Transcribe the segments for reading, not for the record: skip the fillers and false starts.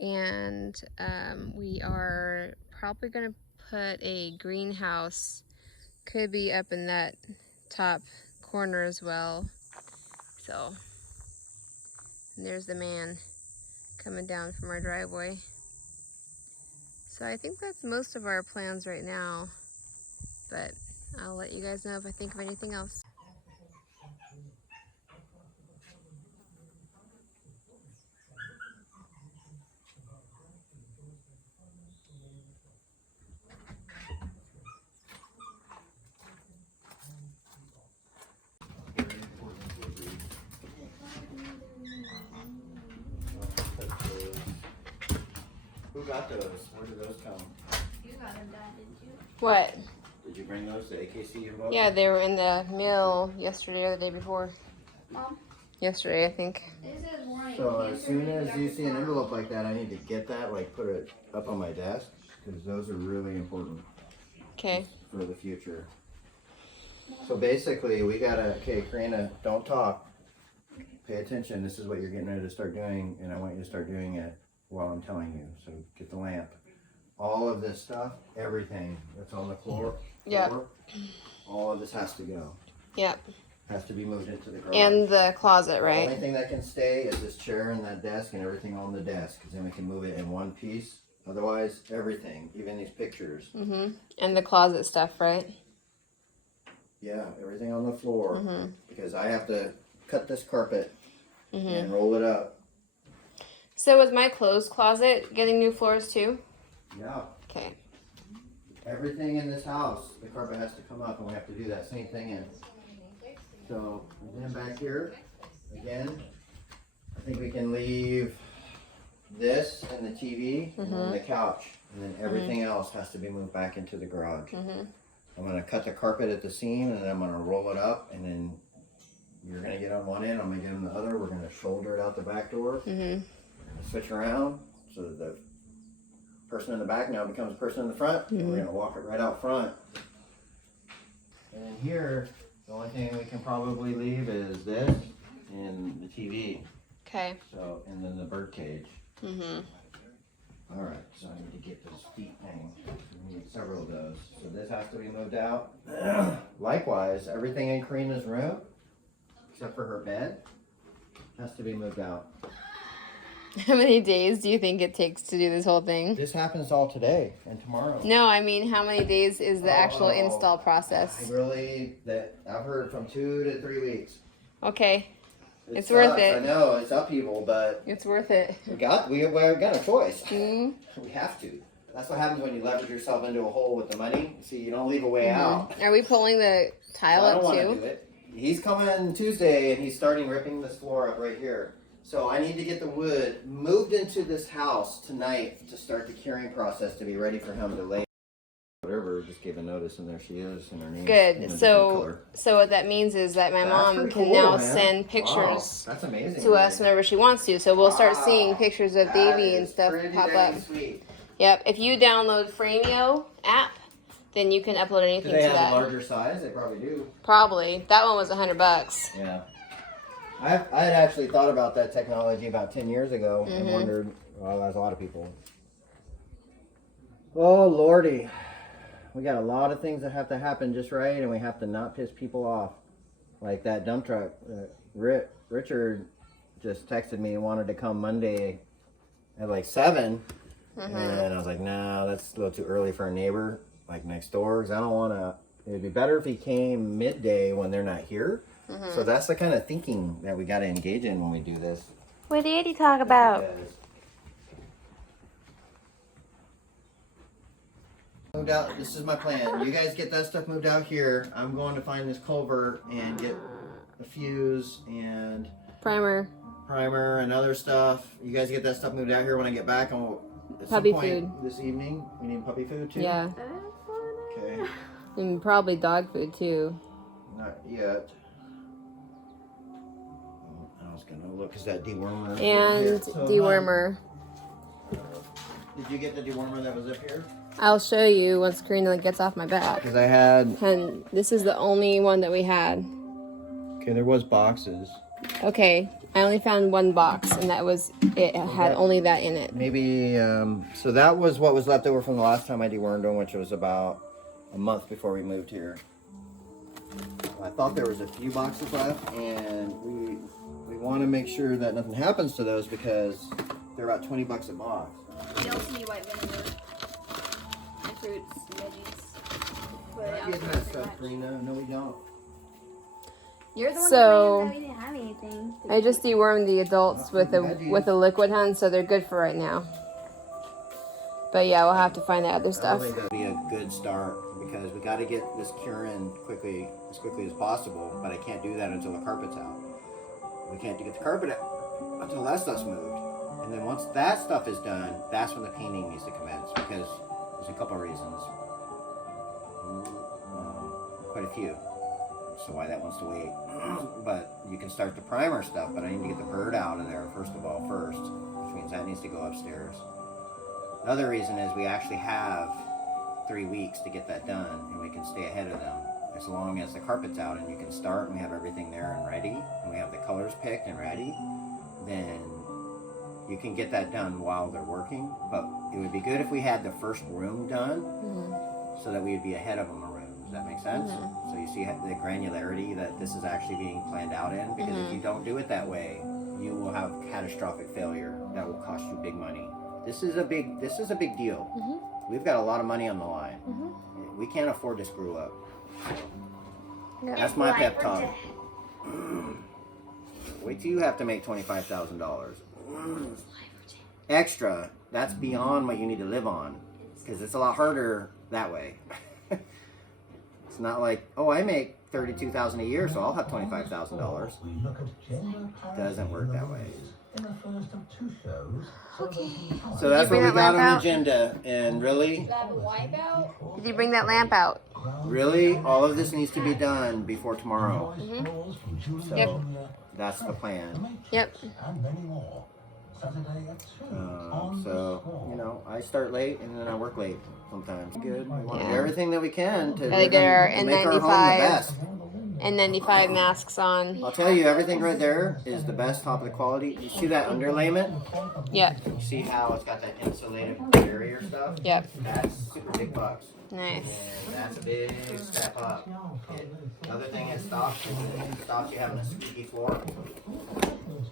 And we are probably going to put a greenhouse, could be up in that top corner as well. So, and there's the man coming down from our driveway. So I think that's most of our plans right now, but I'll let you guys know if I think of anything else. Who got those? Where did those come? You got them, Dad, didn't you? What? Did you bring those to AKC involved? Yeah, they were in the mail yesterday or the day before. Mom? Yesterday, I think. It says warning. So as soon as you see an envelope like that, I need to get that, like put it up on my desk, because those are really important Okay. for the future. So basically, we gotta, okay, Karina, don't talk. Pay attention. This is what you're getting ready to start doing, and I want you to start doing it while I'm telling you. So get the lamp. All of this stuff, everything that's on the floor, Yeah. all of this has to go. Yep. Has to be moved into the garage. And the closet, The right? only thing that can stay is this chair and that desk and everything on the desk, because then we can move it in one piece. Otherwise, everything, even these pictures. Mm-hmm. And the closet stuff, right? Yeah, everything on the floor. Mm-hmm. Because I have to cut this carpet Mm-hmm. and roll it up. So is my clothes closet getting new floors too? Yeah. Okay. Everything in this house, the carpet has to come up, and we have to do that same thing in. So, and then back here, again, I think we can leave this and the TV and then the couch, and then everything else has to be moved back into the garage. Mm-hmm. I'm gonna cut the carpet at the seam, and then I'm gonna roll it up, and then you're gonna get on one end, I'm gonna get on the other. We're gonna shoulder it out the back door. Mm-hmm. We're gonna switch around so that the person in the back now becomes the person in the front. And we're gonna walk it right out front. And then here, the only thing we can probably leave is this and the TV. Okay. So, and then the bird cage. Mm-hmm. All right, so I need to get those feet hanging. We need several of those. So this has to be moved out. Likewise, everything in Karina's room, except for her bed, has to be moved out. How many days do you think it takes to do this whole thing? This happens all today and tomorrow. No, I mean, how many days is the actual install process? I've heard from 2 to 3 weeks. Okay. It It's worth sucks, it. I know, it's upheaval, but It's worth it. we got a choice. Mm-hmm. We have to. That's what happens when you leverage yourself into a hole with the money. See, you don't leave a way out. Are we pulling the tile I don't up want to too? do it. He's coming Tuesday and he's starting ripping this floor up right here. So I need to get the wood moved into this house tonight to start the curing process to be ready for him to lay. Whatever, just gave a notice and there she is and her name's in a Good. different So color. what that means is that my That's mom pretty can cool, now man. send Wow, pictures that's amazing. to us whenever she wants to. So we'll start seeing Wow. pictures of That Davy and is stuff pretty pop dang up. Sweet. Yep. If you download Framio app, then you can upload Do anything they to have that. a larger size? They probably do. Probably. That one was $100. Yeah. I had actually thought about that technology about 10 years ago and wondered, well, there's a lot of people. Oh, Lordy. We got a lot of things that have to happen just right, and we have to not piss people off. Like that dump truck. Richard just texted me and wanted to come Monday at like 7. And I was like, no, that's a little too early for a neighbor, like next door, because I don't want to. It'd be better if he came midday when they're not here. So that's the kind of thinking that we got to engage in when we do this. What did he talk about? Because moved out. This is my plan. You guys get that stuff moved out here. I'm going to find this culvert and get a fuse and Primer. primer and other stuff. You guys get that stuff moved out here when I get back. At Puppy some point food. this evening. We need puppy food too. Yeah. Okay. And probably dog food too. Not yet. I was gonna look. Is that dewormer? over And here? So, dewormer. Did you get the dewormer that was up here? I'll show you once Karina gets off my back. Because I had. And this is the only one that we had. Okay, there was boxes. Okay. I only found one box, and that was it. Had only that in it. Maybe, so that was what was left over from the last time I dewormed them, which was about a month before we moved here. I thought there was a few boxes left, and we want to make sure that nothing happens to those because they're about $20 a box. We also need white vinegar and fruits and veggies. But We're getting that stuff, Karina. No, we don't. You're the one So- that we didn't have anything. I just dewormed the adults with a liquid hand, so they're good for right now. But yeah, we'll have to find the other I stuff. think that'd be a good start because we got to get this curing as quickly as possible. But I can't do that until the carpet's out. We can't get the carpet out until that stuff's moved. And then once that stuff is done, that's when the painting needs to commence because there's a couple of reasons. Quite a few. So why that wants to wait. But you can start the primer stuff, but I need to get the bird out of there first, which means that needs to go upstairs. The other reason is we actually have 3 weeks to get that done, and we can stay ahead of them. As long as the carpet's out and you can start and we have everything there and ready, and we have the colors picked and ready, then you can get that done while they're working. But it would be good if we had the first room done so that we would be ahead of them a room. Does that make sense? So you see the granularity that this is actually being planned out in, because if you don't do it that way, you will have catastrophic failure that will cost you big money. This is a big deal. We've got a lot of money on the line. We can't afford to screw up. That's my pep talk. Wait till you have to make $25,000 extra. That's beyond what you need to live on, because it's a lot harder that way. It's not like, oh, I make $32,000 a year, so I'll have $25,000. Doesn't work that way. Okay. So that's what we got on the agenda, and really, Did you bring that lamp out? really, all of this needs to be done before tomorrow. So Yep. that's the plan. Yep. So, you know, I start late and then I work late sometimes. Good. We want to do Yeah. everything that we can to Gotta get our make our home the N95 best. N95 masks on. I'll tell you, everything right there is the best, top of the quality. You see that underlayment? Yep. You see how it's got that insulated barrier stuff? Yep. That's super big bucks. Nice. And that's a big step up. The other thing it stops you having a squeaky floor.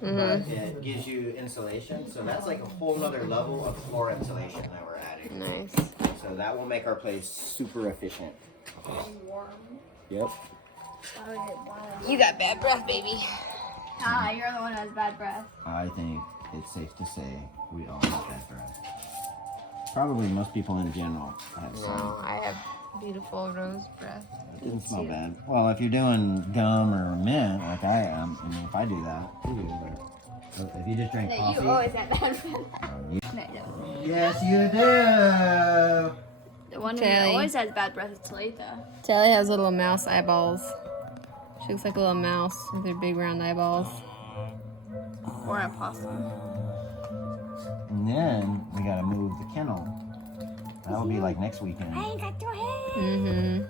But it gives you insulation. So that's like a whole nother level of floor insulation that we're adding. Nice. So that will make our place super efficient. Yep. You got bad breath, baby. Ah, you're the one who has bad breath. I think it's safe to say we all have that breath. Probably most people in general have some. No, I have beautiful rose breath. It doesn't smell bad. Well, if you're doing gum or mint, like I am, I mean, if I do that, you do. But if you just drink coffee. You always have bad breath. Yes, you do. The one who Tally. always has bad breath is Talitha. Tally has little mouse eyeballs. She looks like a little mouse with her big round eyeballs. Or a possum. And then we gotta move the kennel. That'll be like next weekend. I ain't got your head. Mm-hmm.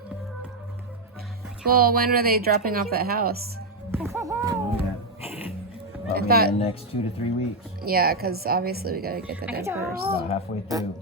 Well, when are they dropping off that house? Yeah. Probably thought- in the next 2 to 3 weeks. Yeah, because obviously we gotta get that done first. About halfway through.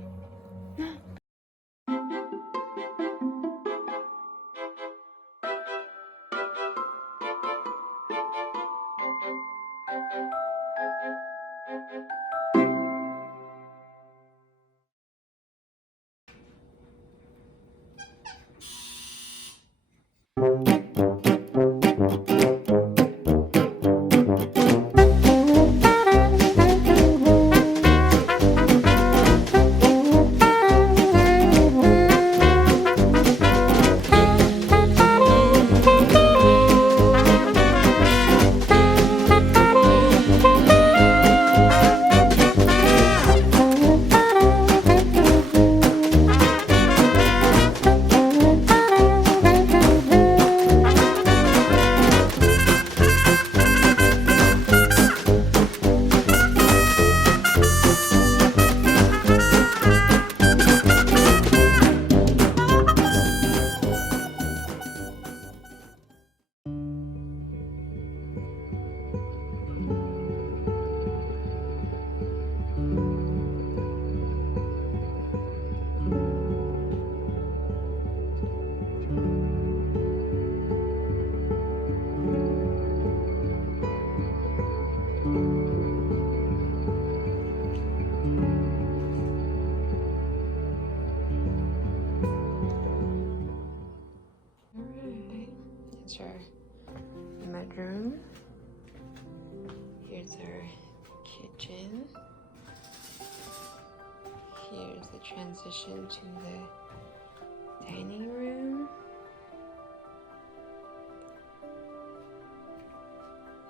transition to the dining room.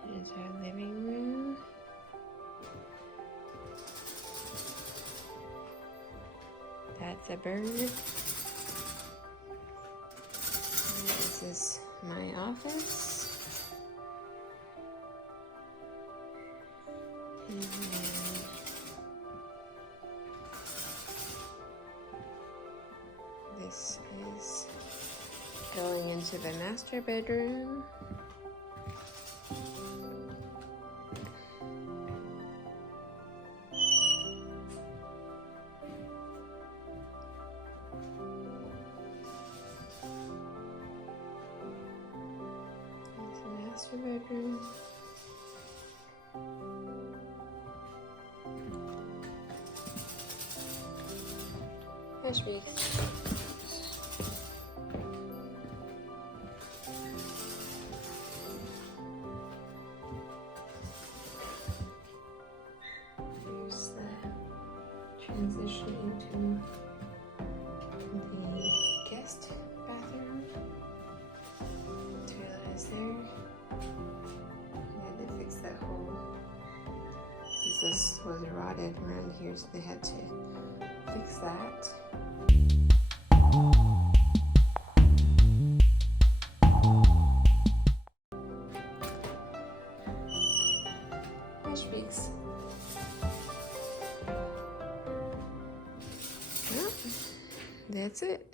Here's our living room. That's a bird. And this is my office. And then this is going into the master bedroom. Master bedroom. There's Reeks. There's the transition into the guest bathroom. Toilet is there. I had to fix that hole because this was rotted around here, so they had to fix that. There's Reeks. Well, that's it.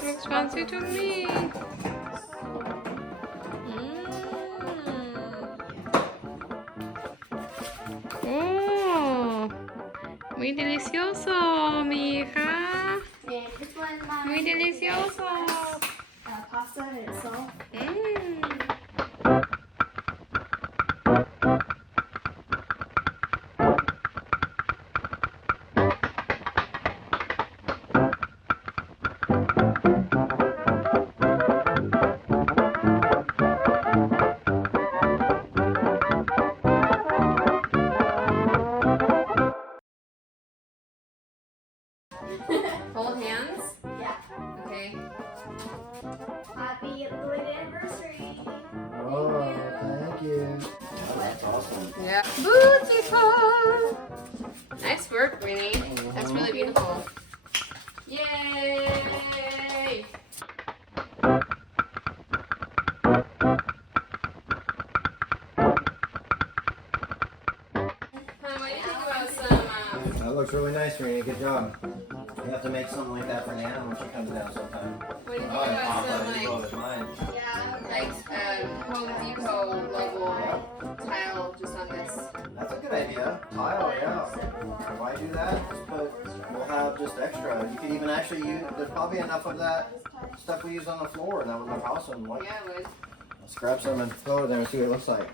Responsive to me. Oh, muy delicioso, mi hija. And this one, Mom, Muy delicioso. pasta in itself. Hold hands. Yeah. Okay. Happy belated anniversary. Oh, thank you. Oh, that's awesome. Yeah. Beautiful. Nice work, Winnie. That's really beautiful. Yay! What do you think about some? That looks really nice, Rena. Good job. You have to make something like that for Nana when she comes down sometime. What do you think Oh, and about Papa, some you blow his mind. Yeah. Home Depot logo tile just on this? That's a good idea. Tile, yeah. Why do that? Just we'll have just extra. You could even actually use, there's probably enough of that stuff we use on the floor, and that would look awesome. What? Yeah, it would. Let's grab some and throw it there and see what it looks like.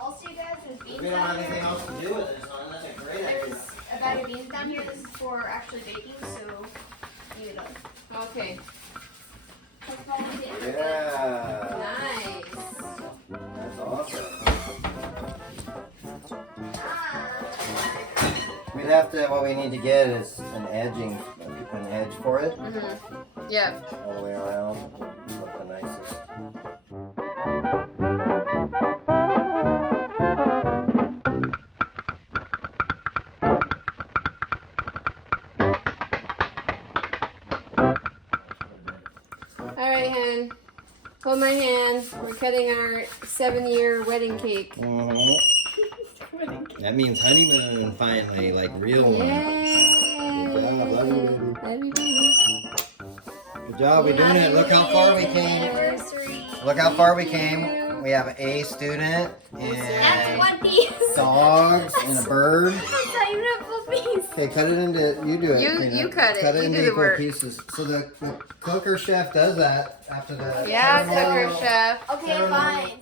Also, you guys, there's beans We don't down have anything here. else to do with it, son. That's a great idea. There's a bag of beans down here. This is for actually baking, so you know. Okay. Yeah. Nice. That's awesome. We'd have to, what we need to get is an edge for it. Yeah. All the way around. Look the nicest. All right, hen. Hold my hand. We're cutting our 7-year wedding cake. That means honeymoon finally, like real one. Yay! Good job, love you, baby. Love you, baby. Good job. We're doing it. Look how far we came. Look how far we came. We have a student That's and one piece. dogs and a bird. That's not even a full piece. Okay, cut it into. You do it. You Karina. cut it. Cut it You into do the equal work. pieces. So the cooker chef does that after the. Yeah, ceremony. cooker chef. Okay, fine.